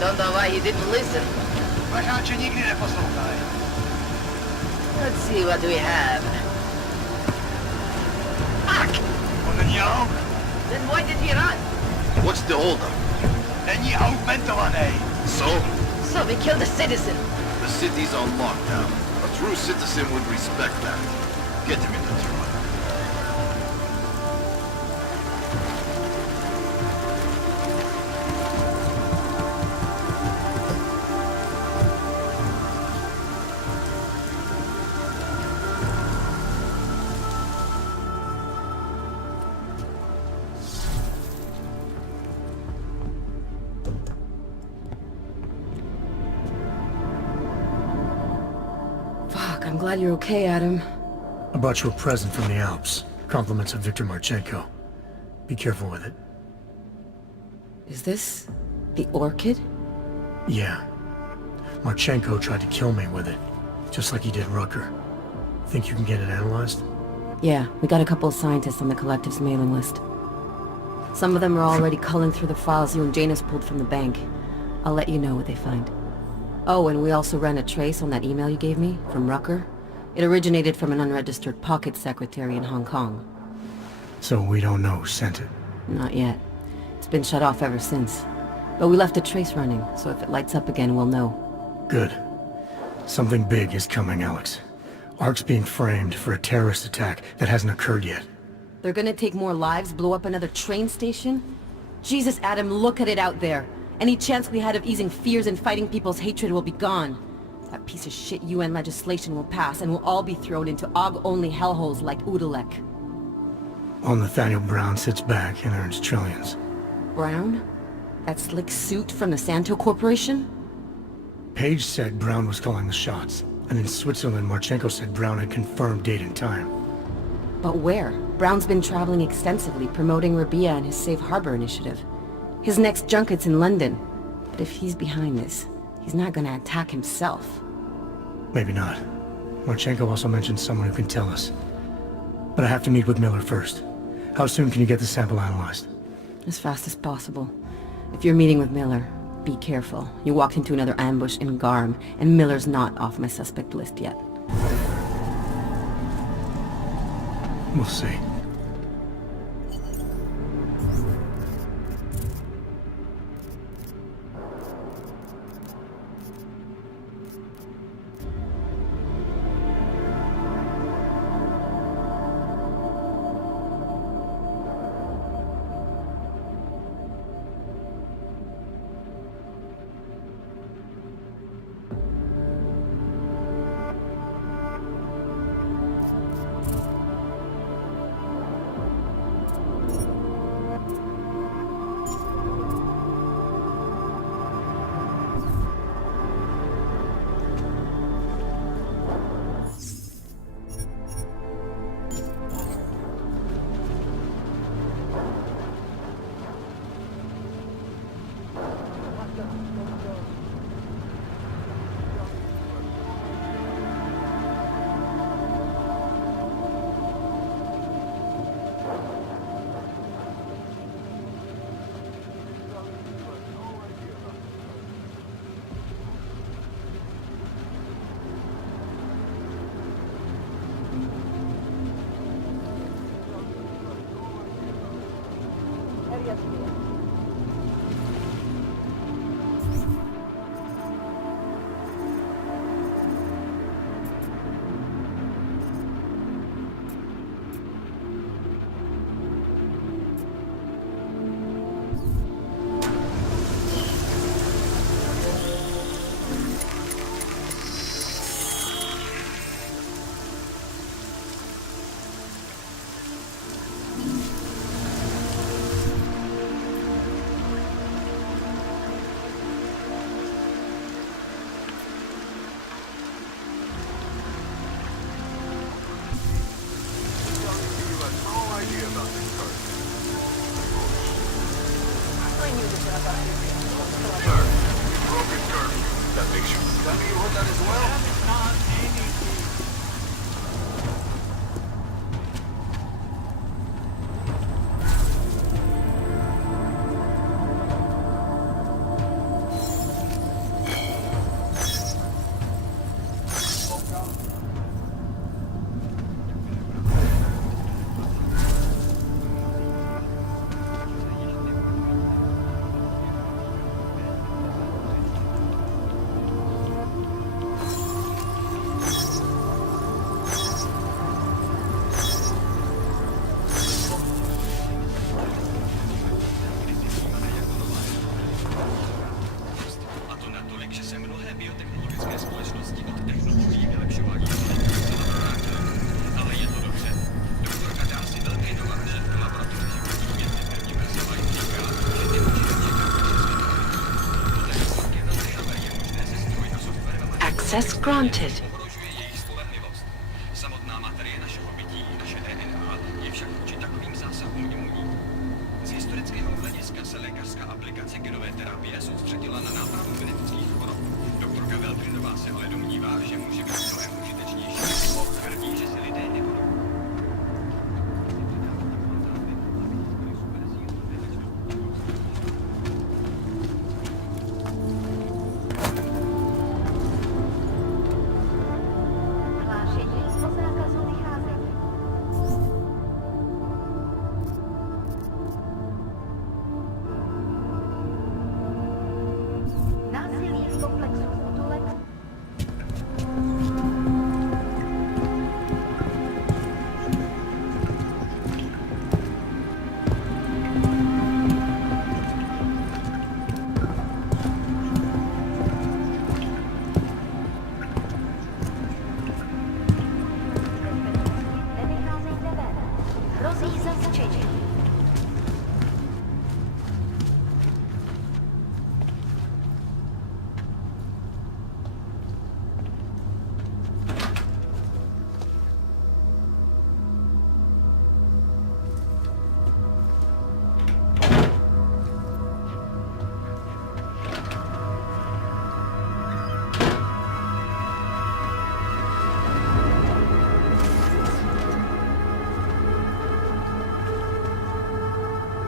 Don't know why he didn't listen. Let's see what we have. Fuck! Then why did he run? What's the holdup? So? So we killed a citizen. The city's on lockdown. A true citizen would respect that. Get him in the truck. I'm glad you're okay, Adam. I brought you a present from the Alps. Compliments of Viktor Marchenko. Be careful with it. Is this the orchid? Yeah. Marchenko tried to kill me with it, just like he did Rucker. Think you can get it analyzed? Yeah, we got a couple of scientists on the collective's mailing list. Some of them are already culling through the files you and Janus pulled from the bank. I'll let you know what they find. Oh, and we also ran a trace on that email you gave me, from Rucker. It originated from an unregistered pocket secretary in Hong Kong. So we don't know who sent it? Not yet. It's been shut off ever since. But we left a trace running, so if it lights up again, we'll know. Good. Something big is coming, Alex. ARC's being framed for a terrorist attack that hasn't occurred yet. They're gonna take more lives, blow up another train station? Jesus, Adam, look at it out there. Any chance we had of easing fears and fighting people's hatred will be gone. That piece of shit UN legislation will pass, and we'll all be thrown into AUG-only hellholes like Udalek. While Nathaniel Brown sits back and earns trillions. Brown? That slick suit from the Santo Corporation? Page said Brown was calling the shots, and in Switzerland, Marchenko said Brown had confirmed date and time. But where? Brown's been traveling extensively, promoting Rabia and his Safe Harbor initiative. His next junket's in London. But if he's behind this, he's not gonna attack himself. Maybe not. Marchenko also mentioned someone who can tell us. But I have to meet with Miller first. How soon can you get the sample analyzed? As fast as possible. If you're meeting with Miller, be careful. You walked into another ambush in Garm, and Miller's not off my suspect list yet. We'll see. biotechnologické společnosti od technologií vylepšování ale je to dobře. Doktorka Darcy Belbrinová, šéfka laboratoře životních věd v firmě MSAA, říká, že ty účinky Access granted. ohrožuje jejich spolehlivost. Samotná materie našeho bytí, naše DNA, je však vůči takovým zásahům imunní. Z historického hlediska se lékařská aplikace genové terapie soustředila na nápravu genetických chorob. Doktorka Belbrinová se ale domnívá, že může být mnohem užitečnější. Tvrdí, že si lidé nebudou. Hlášení o zákazu vycházení. Násilí v komplexu útulek. Nevycházejte ven. Hrozí zatčení.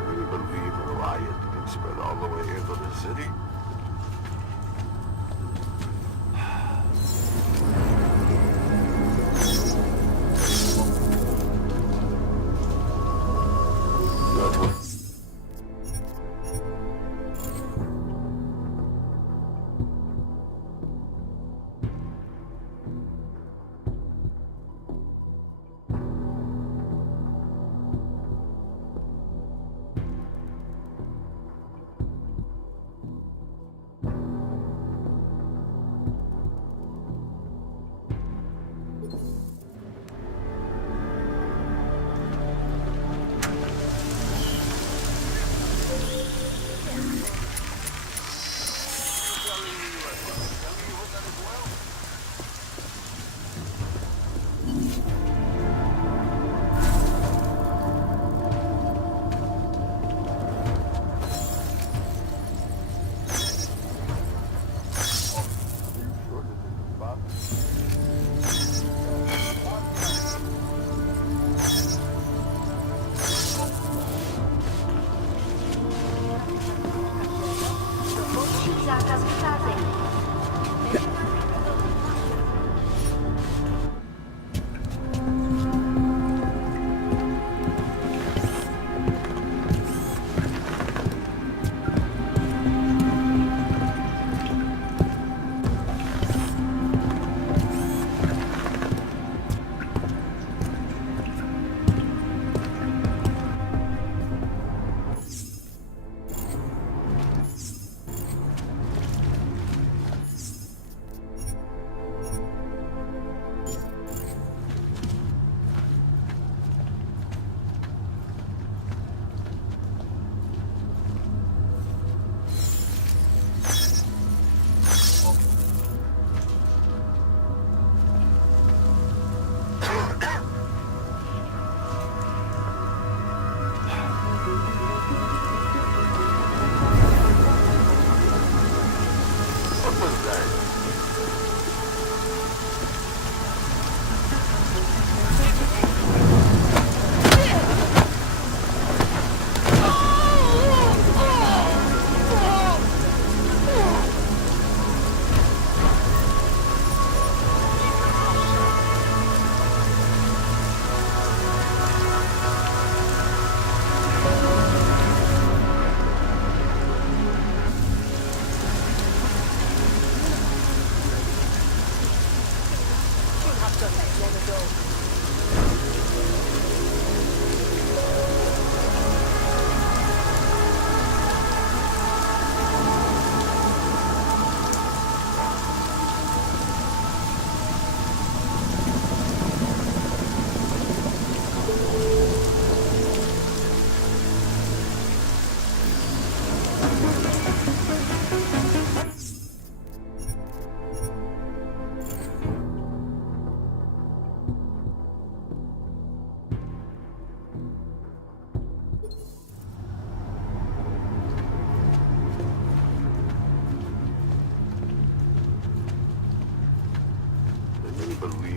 Can you believe a riot can spread all the way into the city? Good one. Dokončí zákaz vycházení. What was that?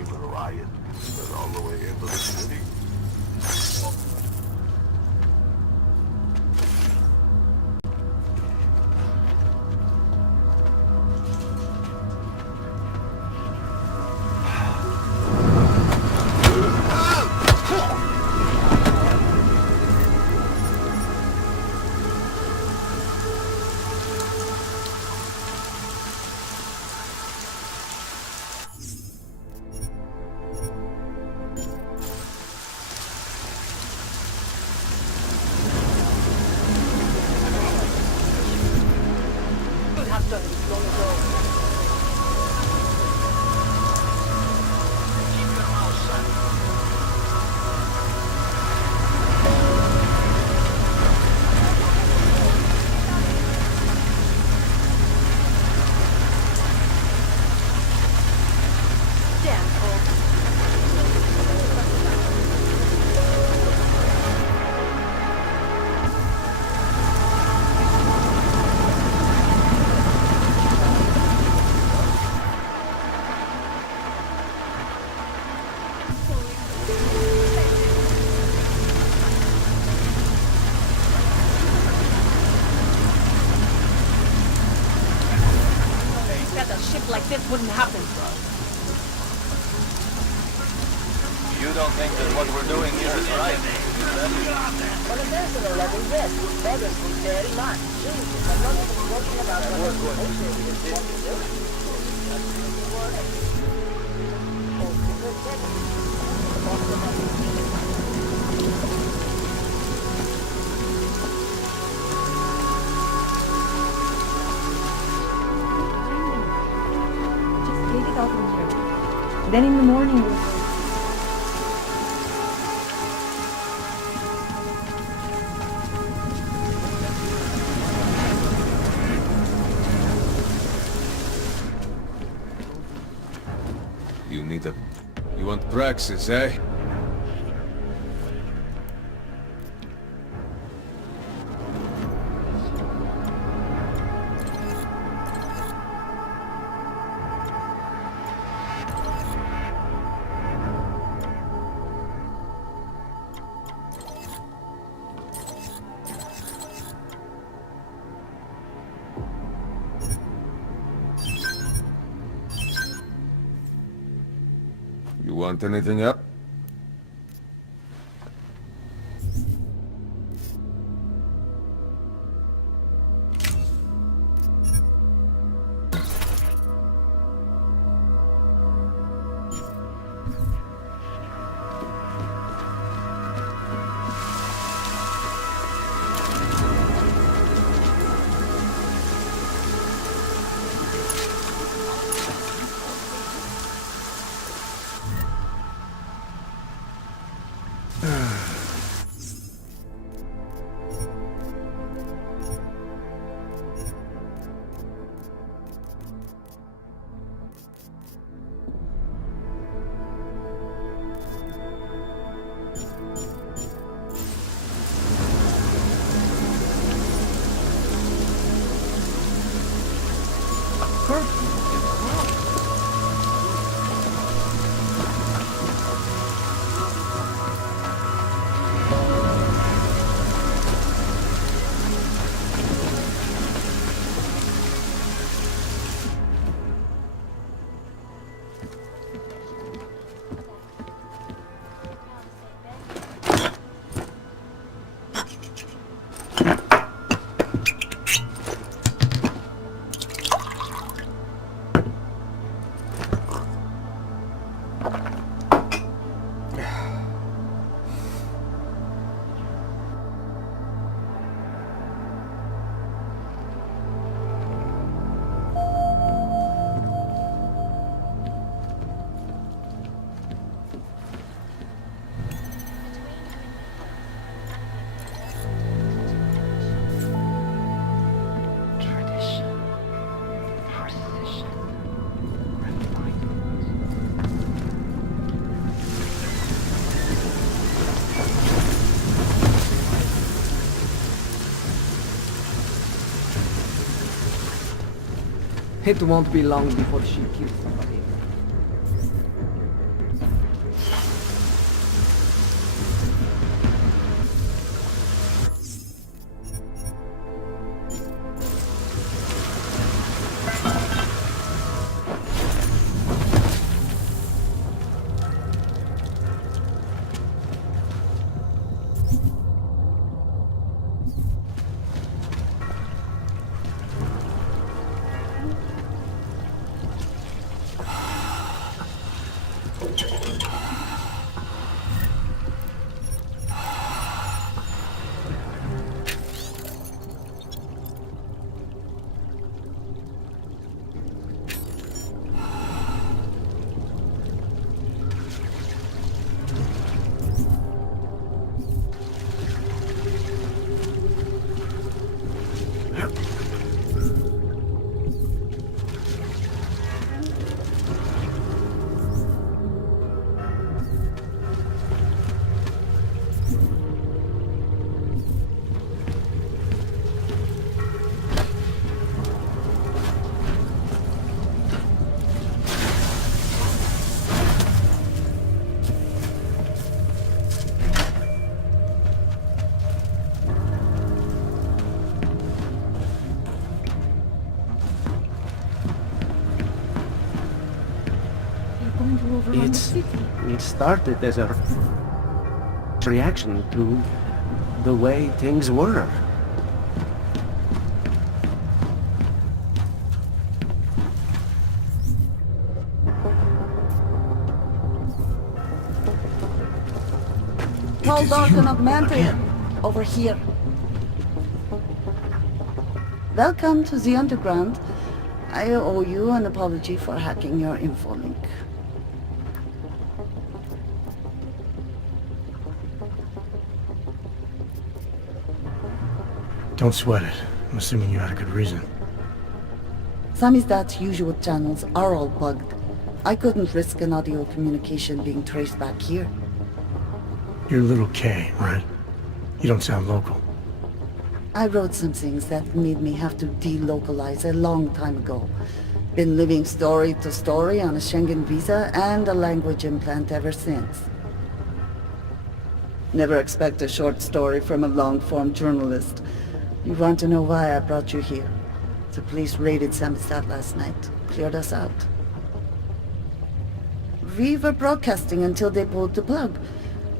scheme a riot spread all the way into the city. Like this wouldn't happen. You don't think that what we're doing here is right? Well, if there's an 11 risk, it bothers me very much. Jesus, I'm not even talking about what we're Then in the morning we'll go. You need a... You want praxis, eh? You want anything up? It won't be long before she kills somebody. It started as a reaction to the way things were. Tall, dark, and augmented. Over here. Welcome to the underground. I owe you an apology for hacking your info link. Don't sweat it. I'm assuming you had a good reason. Samizdat's usual channels are all bugged. I couldn't risk an audio communication being traced back here. You're little K, right? You don't sound local. I wrote some things that made me have to delocalize a long time ago. Been living story to story on a Schengen visa and a language implant ever since. Never expect a short story from a long-form journalist. You want to know why I brought you here? The police raided Samizdat last night. Cleared us out. We were broadcasting until they pulled the plug.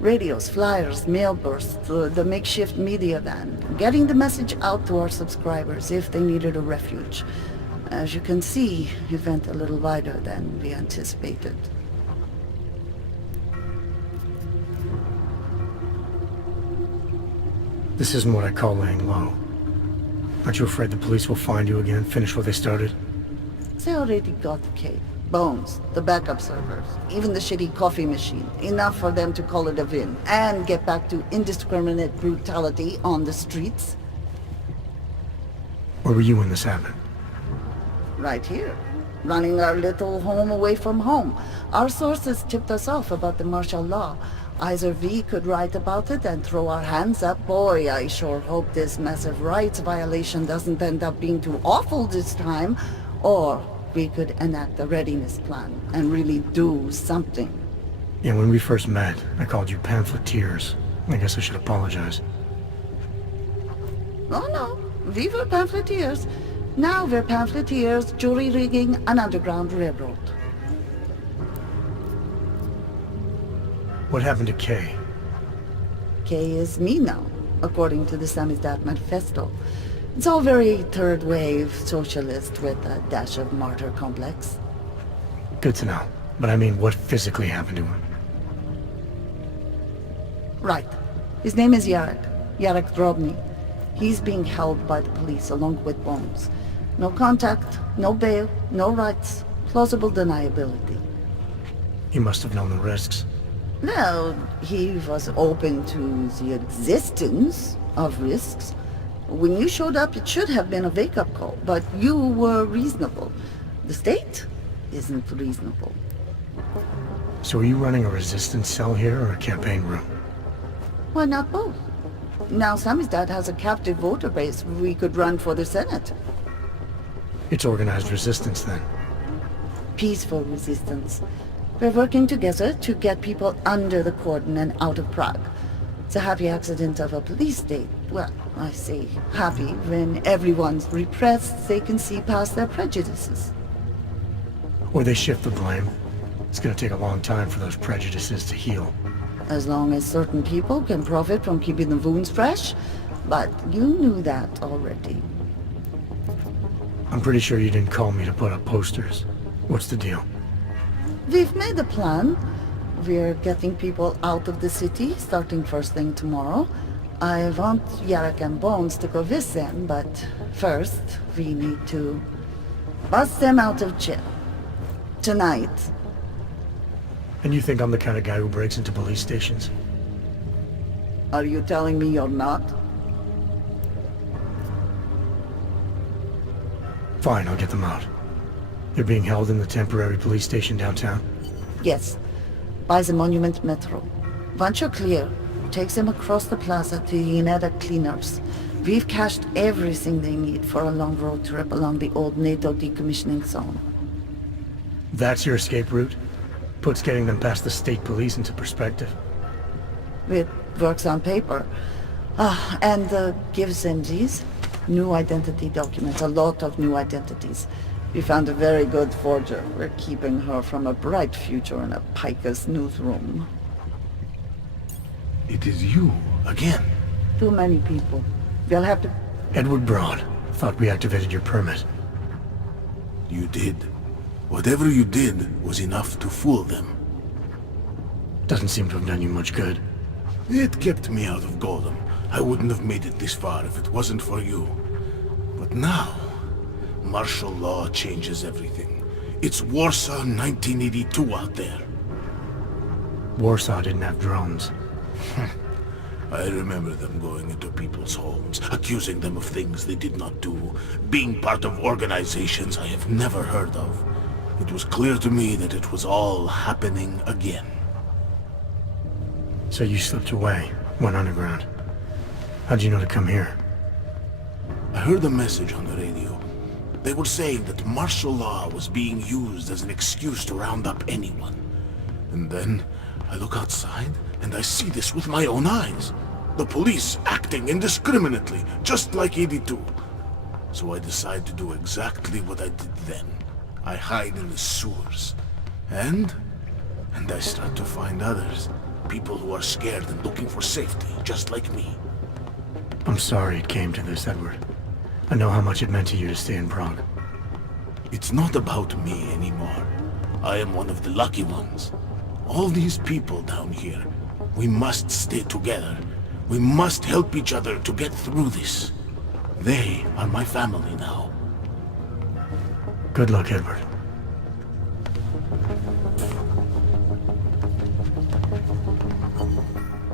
Radios, flyers, mail bursts, the makeshift media van. Getting the message out to our subscribers if they needed a refuge. As you can see, it went a little wider than we anticipated. This isn't what I call laying low. Aren't you afraid the police will find you again and finish what they started? They already got the cave. Bones, the backup servers, even the shitty coffee machine. Enough for them to call it a win and get back to indiscriminate brutality on the streets. Where were you when this happened? Right here. Running our little home away from home. Our sources tipped us off about the martial law. Either we could write about it and throw our hands up. Boy, I sure hope this massive rights violation doesn't end up being too awful this time. Or we could enact a readiness plan and really do something. Yeah, when we first met, I called you pamphleteers. I guess I should apologize. Oh no, we were pamphleteers. Now we're pamphleteers, jury rigging an underground railroad. What happened to Kay? Kay is me now, according to the Samizdat Manifesto. It's all very third-wave socialist with a dash of martyr complex. Good to know. But I mean, what physically happened to him? Right. His name is Yarek Drobny. He's being held by the police along with Bones. No contact, no bail, no rights, plausible deniability. He must have known the risks. Well, he was open to the existence of risks. When you showed up, it should have been a wake-up call, but you were reasonable. The state isn't reasonable. So are you running a resistance cell here or a campaign room? Why not both? Now Samizdat has a captive voter base. We could run for the Senate. It's organized resistance then. Peaceful resistance. We're working together to get people under the cordon and out of Prague. It's a happy accident of a police state. Well, I say happy when everyone's repressed, they can see past their prejudices. Or they shift the blame. It's gonna take a long time for those prejudices to heal. As long as certain people can profit from keeping the wounds fresh, but you knew that already. I'm pretty sure you didn't call me to put up posters. What's the deal? We've made a plan. We're getting people out of the city, starting first thing tomorrow. I want Yarek and Bones to go with them, but first, we need to bust them out of jail. Tonight. And you think I'm the kind of guy who breaks into police stations? Are you telling me you're not? Fine, I'll get them out. They're being held in the temporary police station downtown? Yes. By the Monument Metro. Once you're clear, takes them across the plaza to the United Cleaners. We've cached everything they need for a long road trip along the old NATO decommissioning zone. That's your escape route? Puts getting them past the state police into perspective. It works on paper. And gives them these new identity documents, a lot of new identities. We found a very good forger. We're keeping her from a bright future in a Piker's newsroom. It is you, again. Too many people. We'll have to... Edward Broad. Thought we activated your permit. You did. Whatever you did was enough to fool them. Doesn't seem to have done you much good. It kept me out of Golem. I wouldn't have made it this far if it wasn't for you. But now, martial law changes everything. It's Warsaw 1982 out there. Warsaw didn't have drones. I remember them going into people's homes, accusing them of things they did not do, being part of organizations I have never heard of. It was clear to me that it was all happening again. So you slipped away, went underground. How'd you know to come here? I heard a message on the radio. They were saying that martial law was being used as an excuse to round up anyone. And then I look outside and I see this with my own eyes. The police acting indiscriminately, just like 82. So I decide to do exactly what I did then. I hide in the sewers. And I start to find others. People who are scared and looking for safety, just like me. I'm sorry it came to this, Edward. I know how much it meant to you to stay in Prague. It's not about me anymore. I am one of the lucky ones. All these people down here, we must stay together. We must help each other to get through this. They are my family now. Good luck, Edward.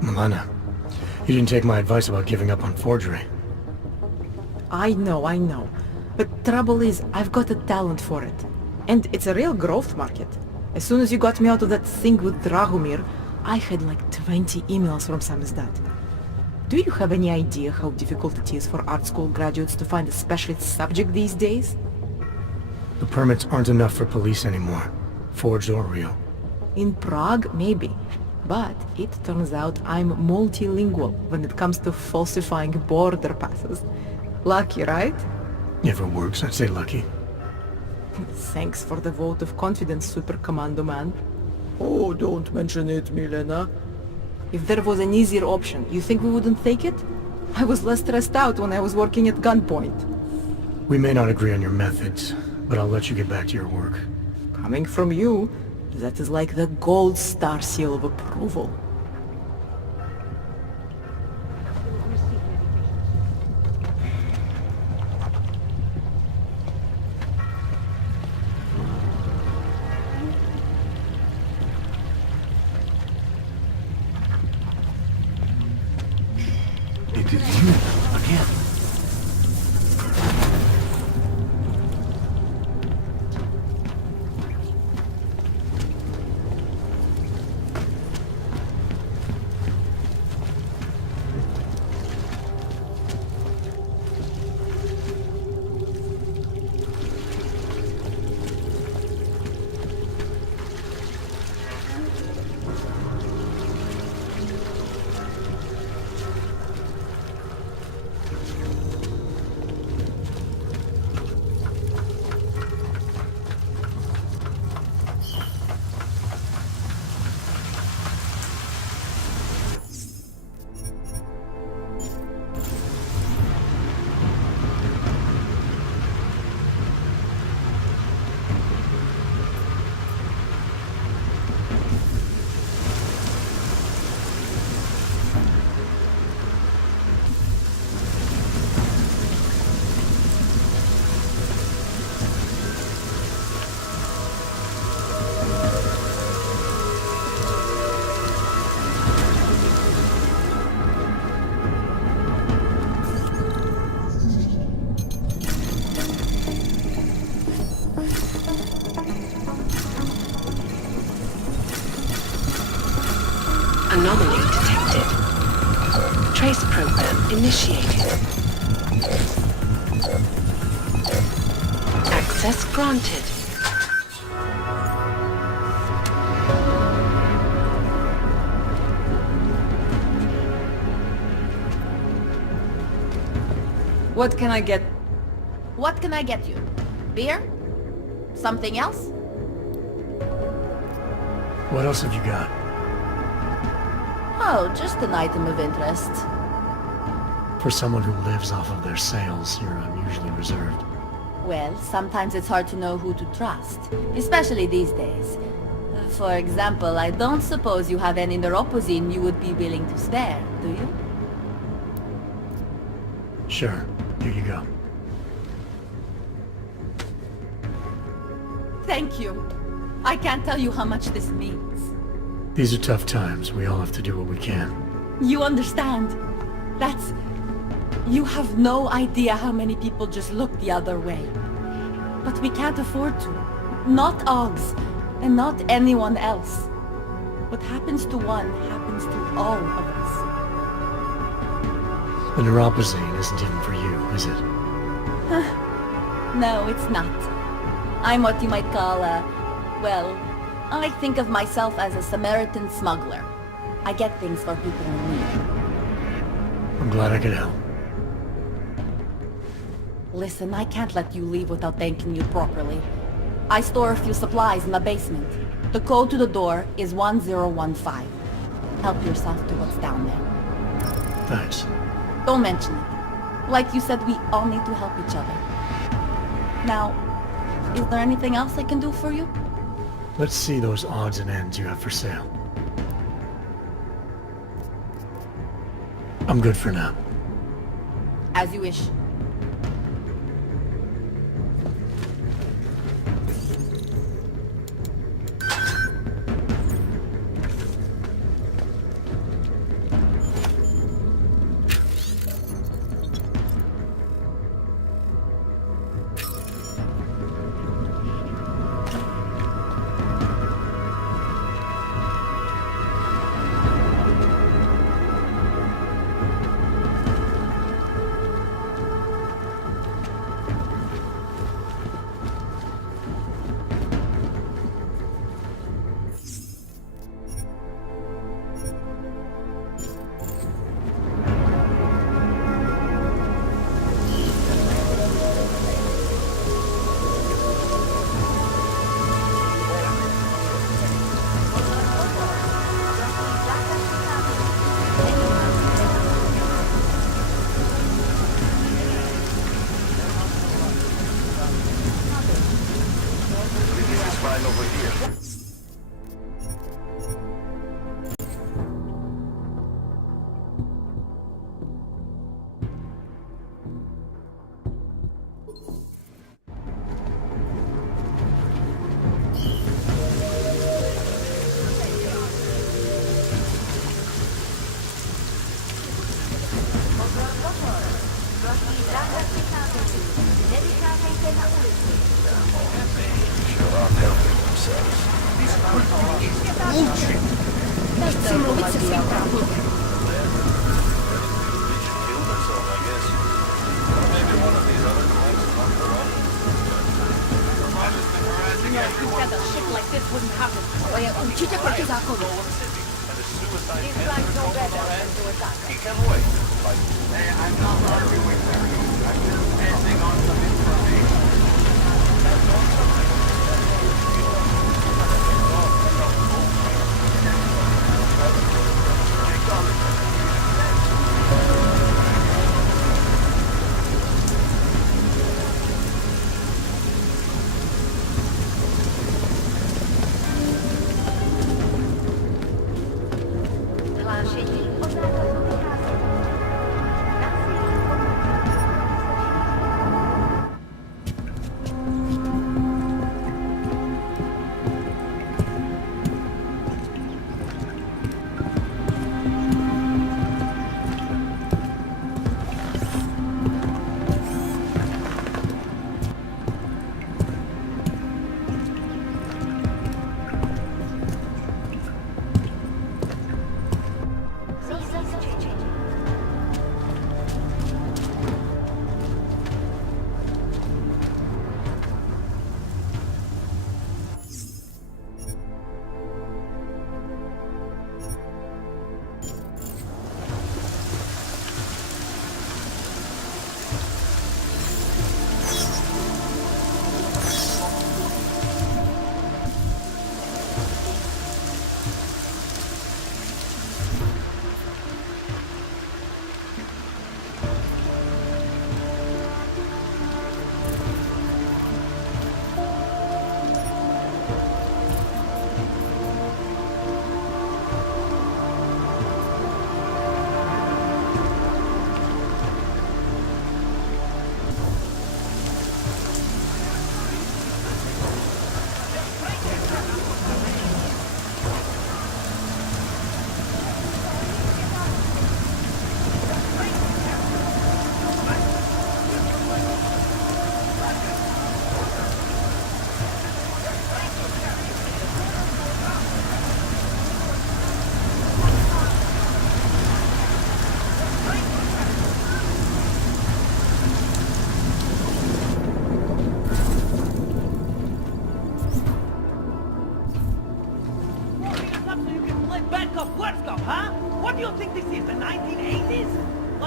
Milena, you didn't take my advice about giving up on forgery. I know. But trouble is, I've got a talent for it. And it's a real growth market. As soon as you got me out of that thing with Dragomir, I had like 20 emails from Samizdat. Do you have any idea how difficult it is for art school graduates to find a specialist subject these days? The permits aren't enough for police anymore, forged or real. In Prague, maybe. But it turns out I'm multilingual when it comes to falsifying border passes. Lucky, right? If it works, I'd say lucky. Thanks for the vote of confidence, Super Commando Man. Oh, don't mention it, Milena. If there was an easier option, you think we wouldn't take it? I was less stressed out when I was working at gunpoint. We may not agree on your methods, but I'll let you get back to your work. Coming from you, that is like the gold star seal of approval. It is you, again. initiated. Access granted. What can I get? What can I get you? Beer? Something else? What else have you got? Oh, just an item of interest. For someone who lives off of their sales, you're unusually reserved. Well, sometimes it's hard to know who to trust, especially these days. For example, I don't suppose you have any neuropozyne you would be willing to spare, do you? Sure, here you go. Thank you. I can't tell you how much this means. These are tough times. We all have to do what we can. You understand? That's... You have no idea how many people just look the other way. But we can't afford to. Not Augs, and not anyone else. What happens to one happens to all of us. The neuropozyne isn't even for you, is it? No, it's not. I'm what you might call a... well, I think of myself as a Samaritan smuggler. I get things for people in need. I'm glad I could help. Listen, I can't let you leave without thanking you properly. I store a few supplies in the basement. The code to the door is 1015. Help yourself to what's down there. Thanks. Don't mention it. Like you said, we all need to help each other. Now, is there anything else I can do for you? Let's see those odds and ends you have for sale. I'm good for now. As you wish. Over here.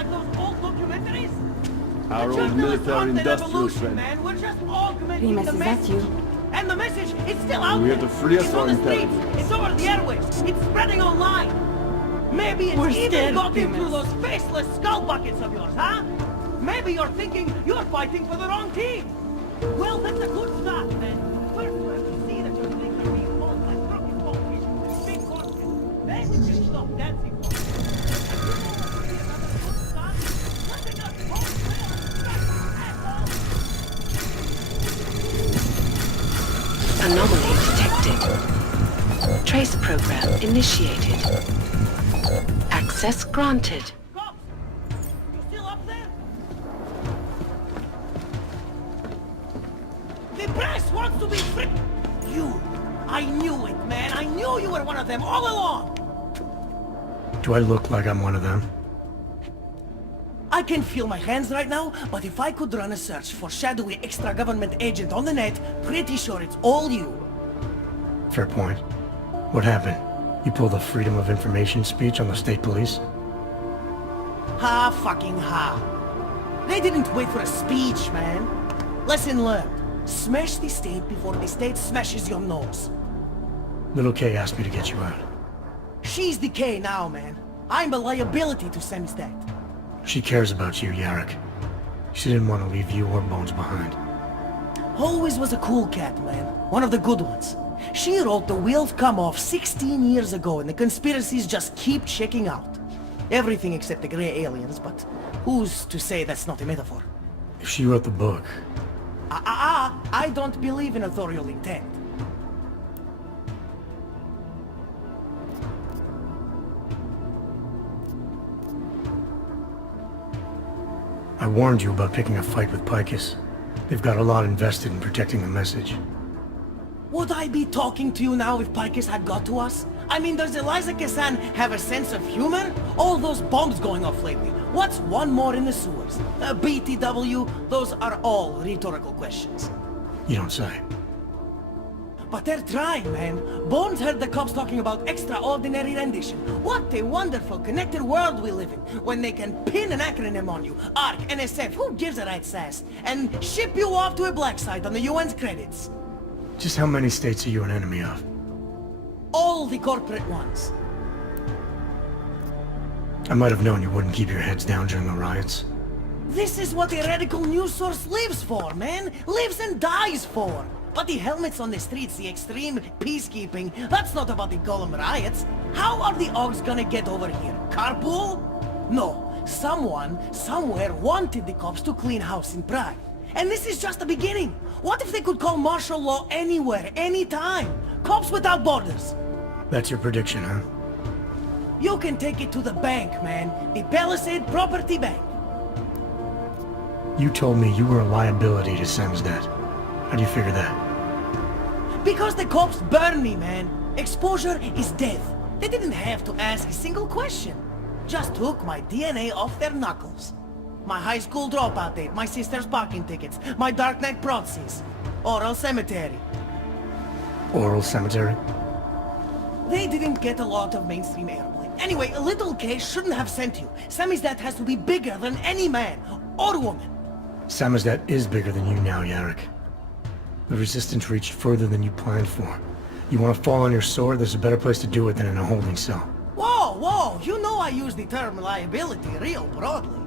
like those old documentaries? Our The old journalists military aren't an industrial evolution, strength. man. We're just augmenting Remus, the is that message. you? And the message, it's still out We there. have to free us It's our on the streets. intelligence. It's over the airwaves. It's spreading online. Maybe it's We're even scared, got in Remus. through those faceless skull buckets of yours, huh? Maybe you're thinking you're fighting for the wrong team. Well, that's a good start, then. First, you have to see that your things are being pulled like crooked goldfish with big horses. Then you can stop dancing for it. Anomaly detected. Trace program initiated. Access granted. Cops! You still up there? The press wants to be free! You! I knew it, man! I knew you were one of them all along! Do I look like I'm one of them? I can feel my hands right now, but if I could run a search for shadowy extra-government agent on the net, pretty sure it's all you. Fair point. What happened? You pulled a Freedom of Information speech on the state police? Ha fucking ha. They didn't wait for a speech, man. Lesson learned. Smash the state before the state smashes your nose. Little K asked me to get you out. She's the K now, man. I'm a liability to Semstad. She cares about you, Yarrick. She didn't want to leave you or Bones behind. Always was a cool cat, man. One of the good ones. She wrote The Wheels Come Off 16 years ago, and the conspiracies just keep checking out. Everything except the grey aliens, but who's to say that's not a metaphor? If she wrote the book... I don't believe in authorial intent. I warned you about picking a fight with Picus. They've got a lot invested in protecting the message. Would I be talking to you now if Picus had got to us? I mean, does Eliza Kassan have a sense of humor? All those bombs going off lately. What's one more in the sewers? BTW, those are all rhetorical questions. You don't say. But they're trying, man. Bones heard the cops talking about extraordinary rendition. What a wonderful, connected world we live in, when they can pin an acronym on you, ARC, NSF, who gives a rat's ass, and ship you off to a black site on the UN's credits. Just how many states are you an enemy of? All the corporate ones. I might have known you wouldn't keep your heads down during the riots. This is what a radical news source lives for, man. Lives and dies for. But the helmets on the streets, the extreme peacekeeping, that's not about the Golem riots. How are the Augs gonna get over here? Carpool? No. Someone, somewhere wanted the cops to clean house in Prague. And this is just the beginning. What if they could call martial law anywhere, anytime? Cops without borders. That's your prediction, huh? You can take it to the bank, man. The Palisade Property Bank. You told me you were a liability to Semstad. How do you figure that? Because the cops burn me, man. Exposure is death. They didn't have to ask a single question. Just took my DNA off their knuckles. My high school dropout date, my sister's parking tickets, my Dark Knight proxies. Oral Cemetery. Oral Cemetery? They didn't get a lot of mainstream airplay. Anyway, Little K shouldn't have sent you. Samizdat has to be bigger than any man or woman. Samizdat is bigger than you now, Yarrick. The Resistance reached further than you planned for. You want to fall on your sword, there's a better place to do it than in a holding cell. Whoa, whoa, you know I use the term liability real broadly.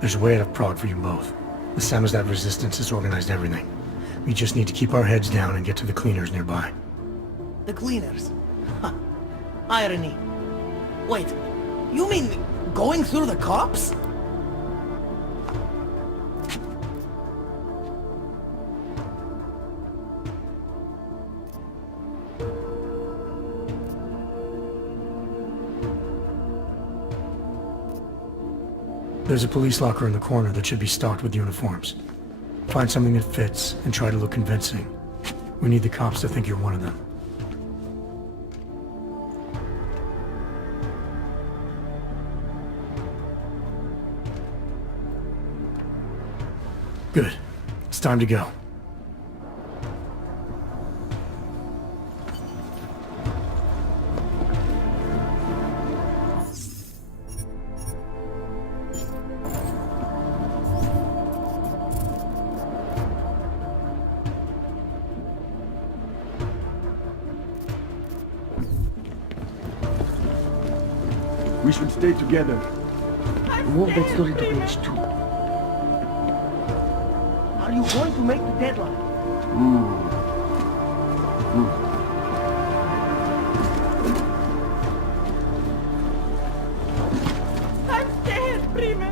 There's a way out of Prague for you both. The Samizdat Resistance has organized everything. We just need to keep our heads down and get to the cleaners nearby. The cleaners? Huh. Irony. Wait, you mean going through the cops? There's a police locker in the corner that should be stocked with uniforms. Find something that fits and try to look convincing. We need the cops to think you're one of them. Good. It's time to go. We should stay together. Move that story to page 2. Are you going to make the deadline? I'm scared, Prima.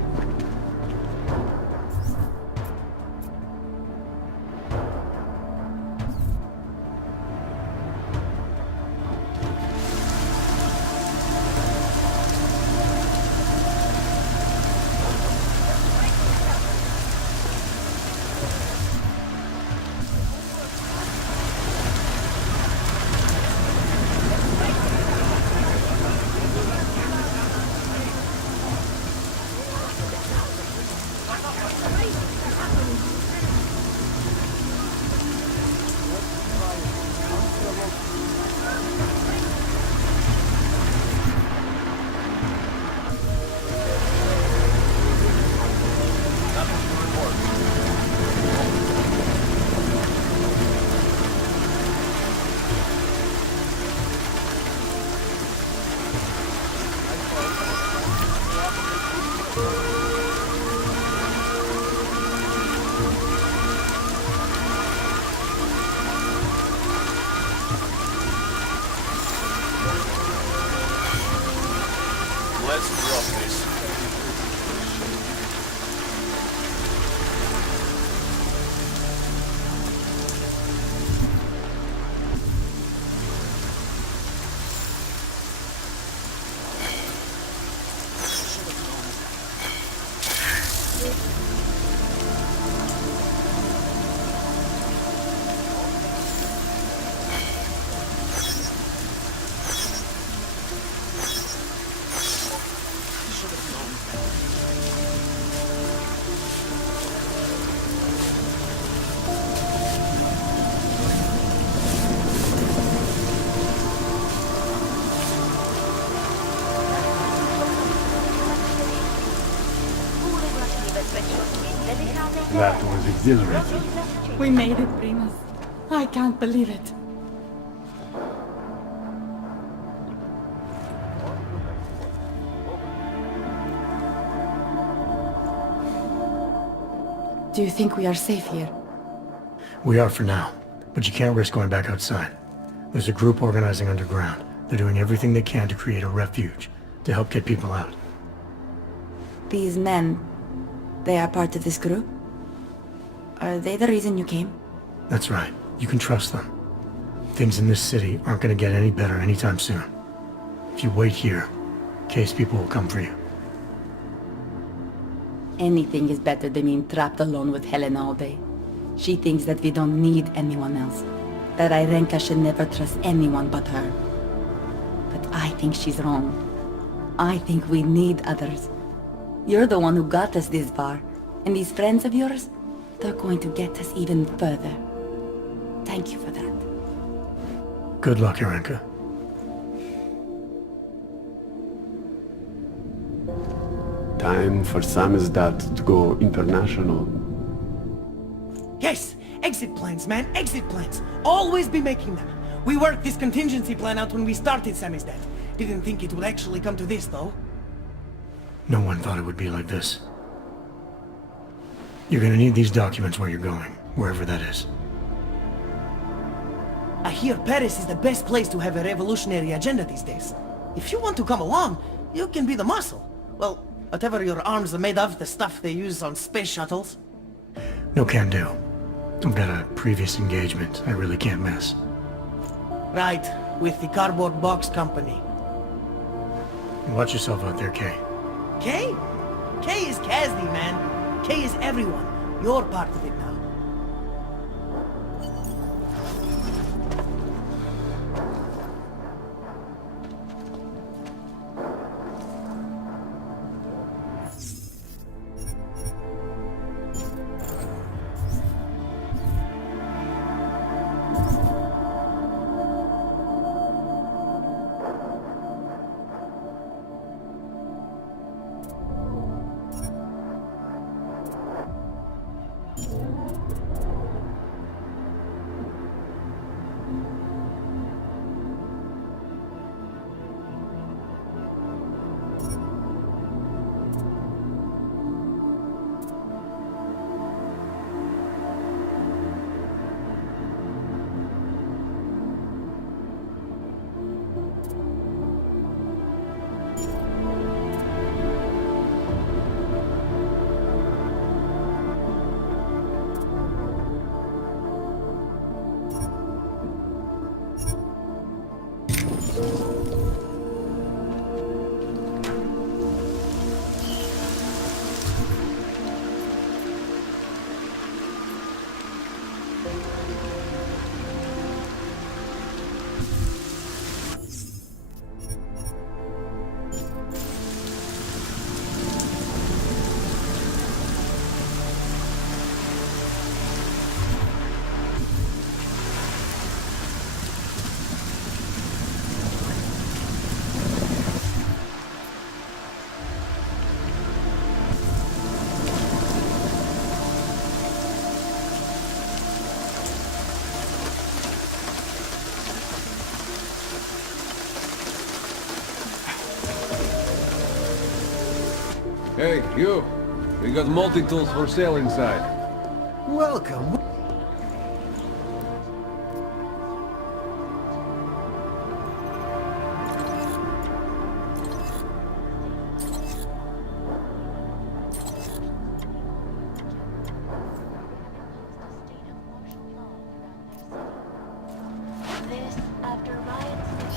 Let's drop this. That was exhilarating. We made it, Primus. I can't believe it. Do you think we are safe here? We are for now, but you can't risk going back outside. There's a group organizing underground. They're doing everything they can to create a refuge, to help get people out. These men, they are part of this group? Are they the reason you came? That's right. You can trust them. Things in this city aren't going to get any better anytime soon. If you wait here, Case people will come for you. Anything is better than being trapped alone with Helena all day. She thinks that we don't need anyone else. That Irenka should never trust anyone but her. But I think she's wrong. I think we need others. You're the one who got us this far. And these friends of yours, they're going to get us even further. Thank you for that. Good luck, Irenka. Time for Samizdat to go international. Yes! Exit plans, man! Exit plans! Always be making them! We worked this contingency plan out when we started Samizdat. Didn't think it would actually come to this, though. No one thought it would be like this. You're gonna need these documents where you're going, wherever that is. I hear Paris is the best place to have a revolutionary agenda these days. If you want to come along, you can be the muscle. Well, whatever your arms are made of, the stuff they use on space shuttles. No can do. I've got a previous engagement I really can't miss. Right, with the cardboard box company. Watch yourself out there, Kay. Kay? Kay is Kasdi, man. Kay is everyone. You're part of it now. Hey, you. We got multi-tools for sale inside. Welcome. This after riots.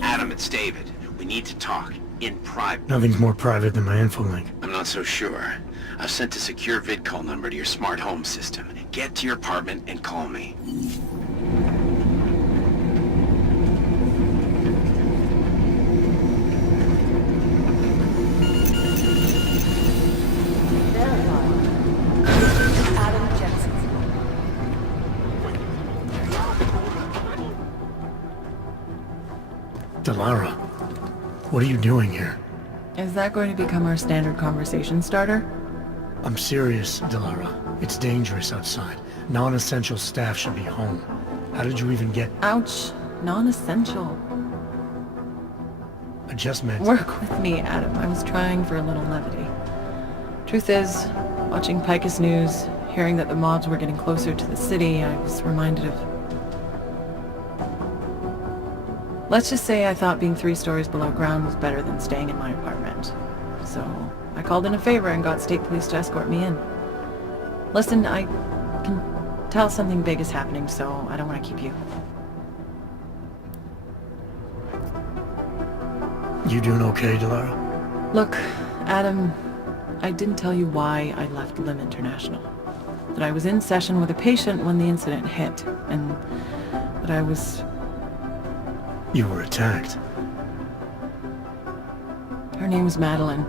Adam, it's David. We need to talk. In private. Nothing's more private than my info link. I'm not so sure. I've sent a secure vid call number to your smart home system. Get to your apartment and call me. Adam Jensen. Delara, what are you doing here? Is that going to become our standard conversation starter? I'm serious, Delara. It's dangerous outside. Non-essential staff should be home. How did you even get... Ouch. Non-essential. I just meant... Work with me, Adam. I was trying for a little levity. Truth is, watching Picus News, hearing that the mobs were getting closer to the city, I was reminded of... Let's just say I thought being 3 stories below ground was better than staying in my apartment. So, I called in a favor and got state police to escort me in. Listen, I can tell something big is happening, so I don't want to keep you. You doing okay, Delara? Look, Adam, I didn't tell you why I left Lim International. That I was in session with a patient when the incident hit, and that I was... You were attacked. Her name was Madeline.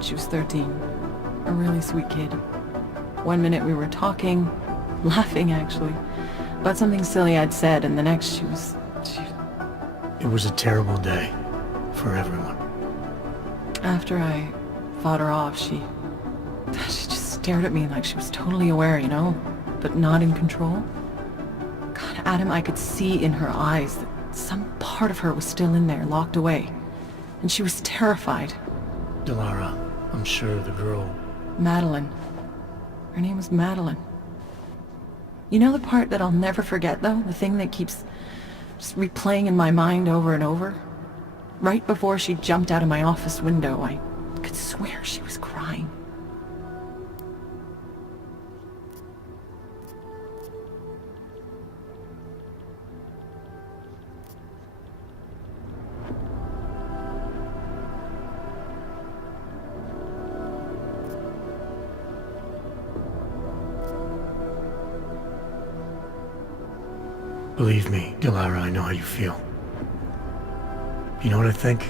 She was 13. A really sweet kid. One minute we were talking, laughing actually, about something silly I'd said, and the next she was... It was a terrible day. For everyone. After I fought her off, she just stared at me like she was totally aware, you know? But not in control. God, Adam, I could see in her eyes that some part of her was still in there, locked away. and she was terrified. Delara, I'm sure the girl... Madeline. Her name was Madeline. You know the part that I'll never forget, though? The thing that keeps just replaying in my mind over and over? Right before she jumped out of my office window, I could swear she was crying. Believe me, Delara, I know how you feel. You know what I think?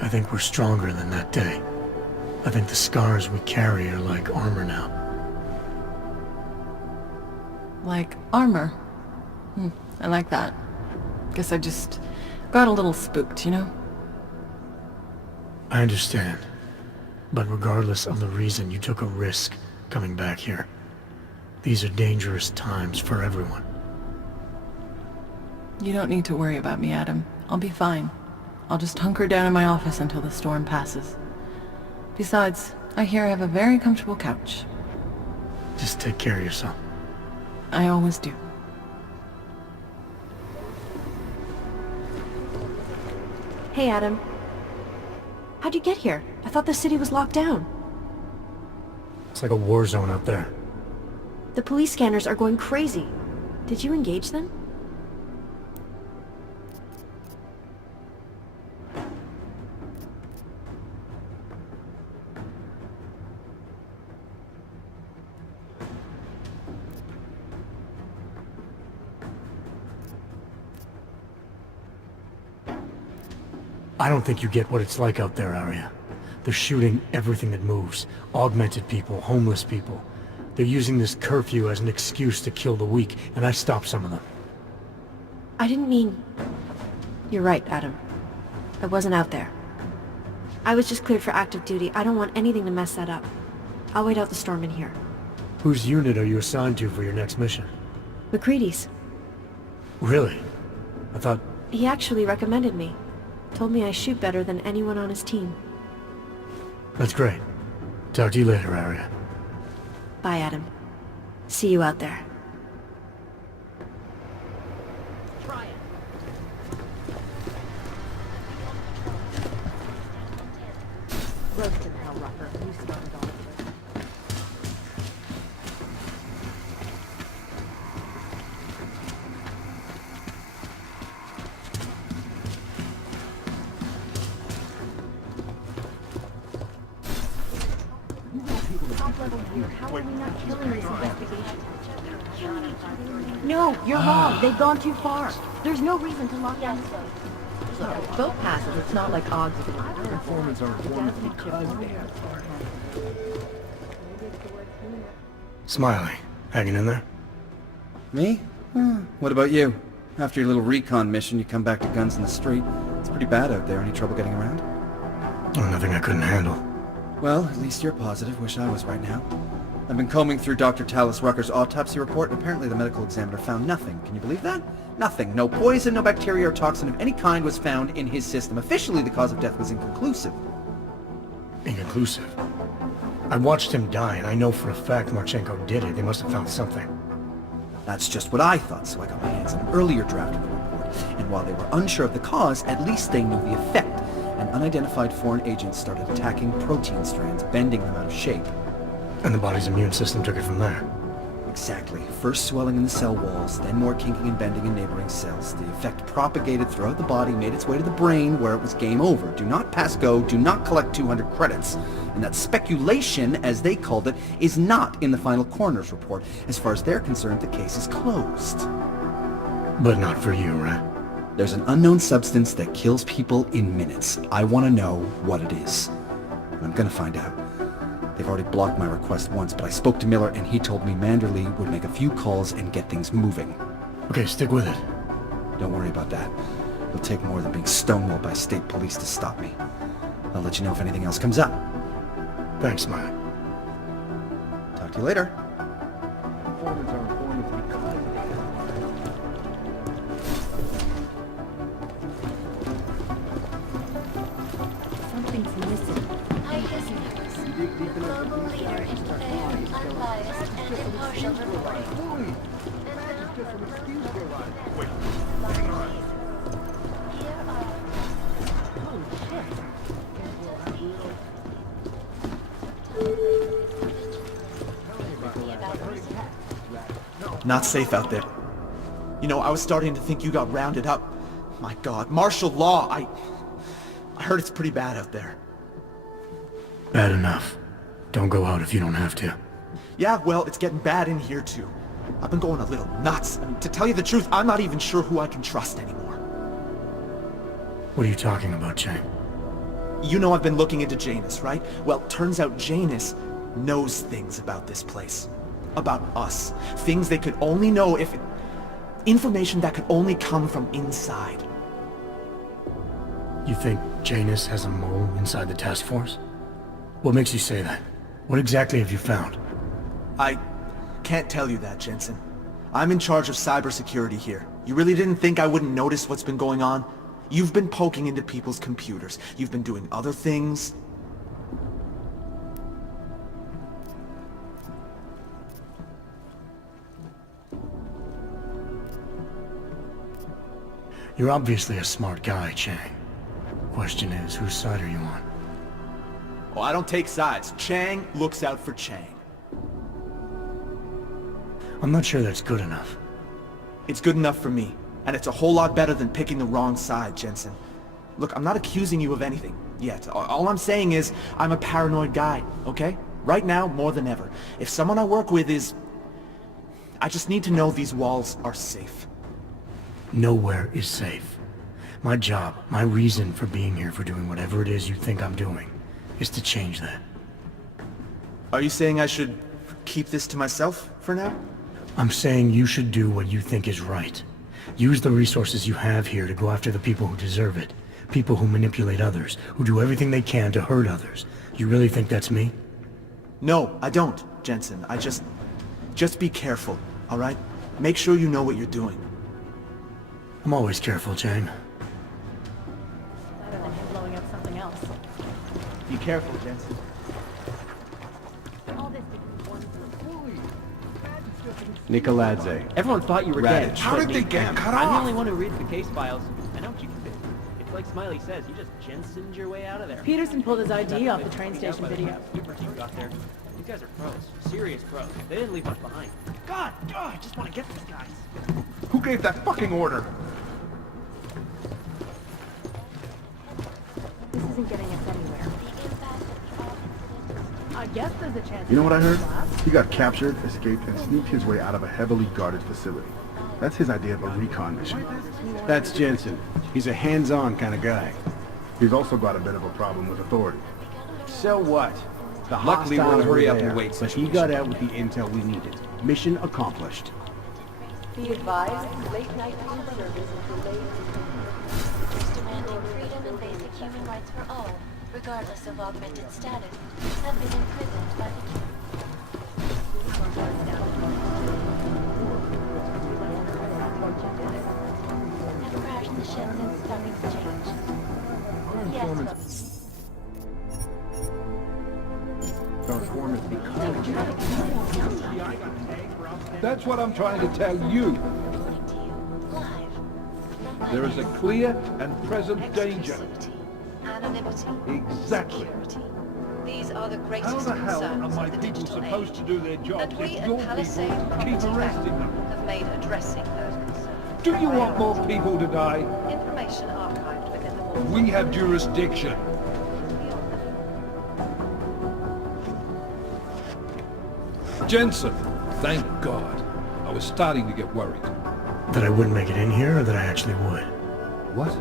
I think we're stronger than that day. I think the scars we carry are like armor now. Like armor? I like that. Guess I just got a little spooked, you know? I understand. But regardless of the reason, you took a risk coming back here. These are dangerous times for everyone. You don't need to worry about me, Adam. I'll be fine. I'll just hunker down in my office until the storm passes. Besides, I hear I have a very comfortable couch. Just take care of yourself. I always do. Hey, Adam. How'd you get here? I thought the city was locked down. It's like a war zone out there. The police scanners are going crazy. Did you engage them? I don't think you get what it's like out there, Arya. They're shooting everything that moves. Augmented people, homeless people. They're using this curfew as an excuse to kill the weak, and I stopped some of them. I didn't mean... You're right, Adam. I wasn't out there. I was just cleared for active duty. I don't want anything to mess that up. I'll wait out the storm in here. Whose unit are you assigned to for your next mission? McCready's. Really? I thought... He actually recommended me. Told me I shoot better than anyone on his team. That's great. Talk to you later, Arya. Bye, Adam. See you out there. Try it. Roasted hell, Rucker. You started all of it. How are we not killing this investigation? No, you're wrong. They've gone too far. There's no reason to lock down. Both passes. It's not like odds. Informants are informed because they have Smiley, hanging in there? Me? What about you? After your little recon mission, you come back to guns in the street. It's pretty bad out there. Any trouble getting around? Oh, nothing I couldn't handle. Well, at least you're positive. Wish I was right now. I've been combing through Dr. Talis Rucker's autopsy report, and apparently the medical examiner found nothing. Can you believe that? Nothing. No poison, no bacteria or toxin of any kind was found in his system. Officially, the cause of death was inconclusive. Inconclusive? I watched him die, and I know for a fact Marchenko did it. They must have found something. That's just what I thought, so I got my hands on an earlier draft of the report. And while they were unsure of the cause, at least they knew the effect. An unidentified foreign agent started attacking protein strands, bending them out of shape. And the body's immune system took it from there. Exactly. First swelling in the cell walls, then more kinking and bending in neighboring cells. The effect propagated throughout the body, made its way to the brain, where it was game over. Do not pass go, do not collect 200 credits. And that speculation, as they called it, is not in the final coroner's report. As far as they're concerned, the case is closed. But not for you, right? There's an unknown substance that kills people in minutes. I want to know what it is. And I'm gonna find out. They've already blocked my request once, but I spoke to Miller and he told me Manderley would make a few calls and get things moving. Okay, stick with it. Don't worry about that. It'll take more than being stonewalled by state police to stop me. I'll let you know if anything else comes up. Thanks, Smiley. Talk to you later. informants are informants because they have global leader in fair, unbiased, and impartial reporting. Not safe out there. You know, I was starting to think you got rounded up. My God, martial law, I heard it's pretty bad out there. Bad enough. Don't go out if you don't have to. Yeah, well, it's getting bad in here too. I've been going a little nuts. I mean, to tell you the truth, I'm not even sure who I can trust anymore. What are you talking about, Chang? You know I've been looking into Janus, right? Well, turns out Janus knows things about this place. About us. Things they could only know if... Information that could only come from inside. You think Janus has a mole inside the task force? What makes you say that? What exactly have you found? I can't tell you that, Jensen. I'm in charge of cybersecurity here. You really didn't think I wouldn't notice what's been going on? You've been poking into people's computers. You've been doing other things. You're obviously a smart guy, Chang. Question is, whose side are you on? Oh, I don't take sides. Chang looks out for Chang. I'm not sure that's good enough. It's good enough for me. And it's a whole lot better than picking the wrong side, Jensen. Look, I'm not accusing you of anything yet. All I'm saying is, I'm a paranoid guy, okay? Right now, more than ever. If someone I work with is... I just need to know these walls are safe. Nowhere is safe. My job, my reason for being here, for doing whatever it is you think I'm doing, is to change that. Are you saying I should keep this to myself for now? I'm saying you should do what you think is right. Use the resources you have here to go after the people who deserve it. People who manipulate others, who do everything they can to hurt others. You really think that's me? No, I don't, Jensen. I just be careful, all right? Make sure you know what you're doing. I'm always careful, Chang. Better than him blowing up something else. Be careful, Jensen. All this Nicoladze. Everyone thought you were dead. How did they get cut I'm the off? only one who reads the case files. I know what you can do. It's like Smiley says, you just Jensened your way out of there. Peterson pulled his ID off the train station video. Super team got there. These guys are pros. Serious pros. They didn't leave much behind. God, I just want to get these guys. Who gave that fucking order? This isn't getting us anywhere. I guess there's a chance. You know what I heard? He got captured, escaped, and sneaked his way out of a heavily guarded facility. That's his idea of a recon mission. That's Jensen. He's a hands-on kind of guy. He's also got a bit of a problem with authority. So what? The Luckily, we're in a hostiles hurry were up and there, wait but he got out with the intel we needed. Mission accomplished. Be advised, late-night food service is delayed. Demanding freedom and basic human rights for all, regardless of augmented status, have been imprisoned by the have crashed the ship since stock exchange. Yes, That's what I'm trying to tell you. There is a clear and present danger. Anonymity. Exactly. These are the greatest How the hell are concerns my of the people digital supposed age. to do their jobs And we if at your Palisade people Property keep arresting Bank them? have made addressing those concerns. Do you want more people to die? Information archived within the walls. We have jurisdiction. Jensen, thank God. I was starting to get worried. That I wouldn't make it in here, or that I actually would? What?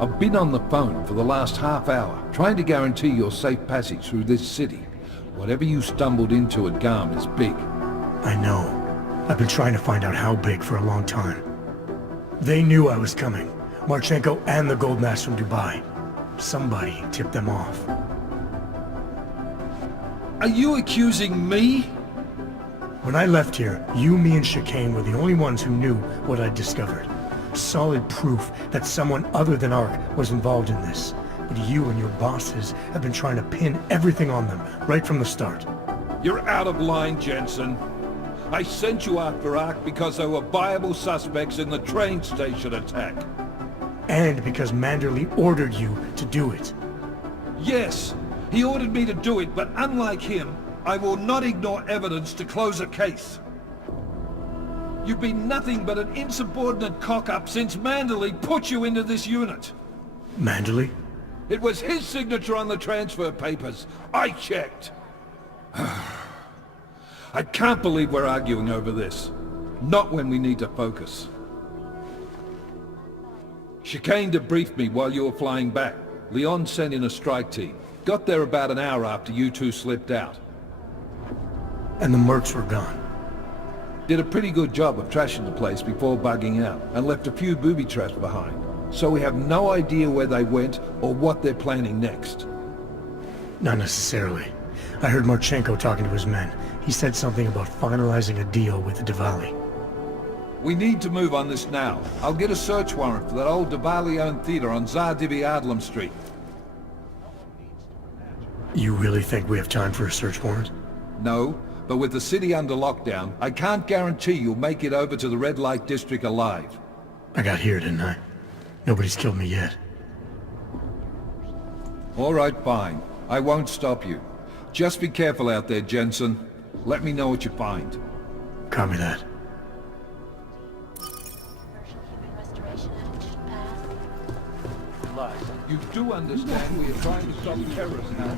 I've been on the phone for the last half hour, trying to guarantee your safe passage through this city. Whatever you stumbled into at Garm is big. I know. I've been trying to find out how big for a long time. They knew I was coming. Marchenko and the gold mask from Dubai. Somebody tipped them off. Are you accusing me? When I left here, you, me, and Chicane were the only ones who knew what I'd discovered. Solid proof that someone other than ARC was involved in this. but you and your bosses have been trying to pin everything on them, right from the start. You're out of line, Jensen. I sent you after Ark because there were viable suspects in the train station attack. And because Manderley ordered you to do it. Yes, he ordered me to do it, but unlike him, I will not ignore evidence to close a case. You've been nothing but an insubordinate cock-up since Manderley put you into this unit. Manderley? It was his signature on the transfer papers. I checked. I can't believe we're arguing over this. Not when we need to focus. Chicane debriefed me while you were flying back. Leon sent in a strike team. Got there about an hour after you two slipped out. And the mercs were gone. Did a pretty good job of trashing the place before bugging out, and left a few booby traps behind. So we have no idea where they went or what they're planning next. Not necessarily. I heard Marchenko talking to his men. He said something about finalizing a deal with the Diwali. We need to move on this now. I'll get a search warrant for that old Diwali-owned theater on Tsar Divi Adlam Street. You really think we have time for a search warrant? No, but with the city under lockdown, I can't guarantee you'll make it over to the red light district alive. I got here, didn't I? Nobody's killed me yet. All right, fine. I won't stop you. Just be careful out there, Jensen. Let me know what you find. Copy that. You do understand we are trying to stop terrorists now.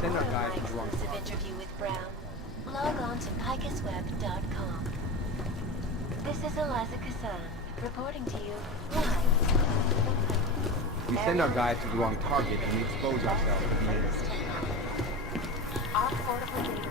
Send our guys to the exclusive interview with Brown. Log on to picusweb.com. This is Eliza Kassan, reporting to you live. We send our guys to the wrong target and we expose ourselves. Off-board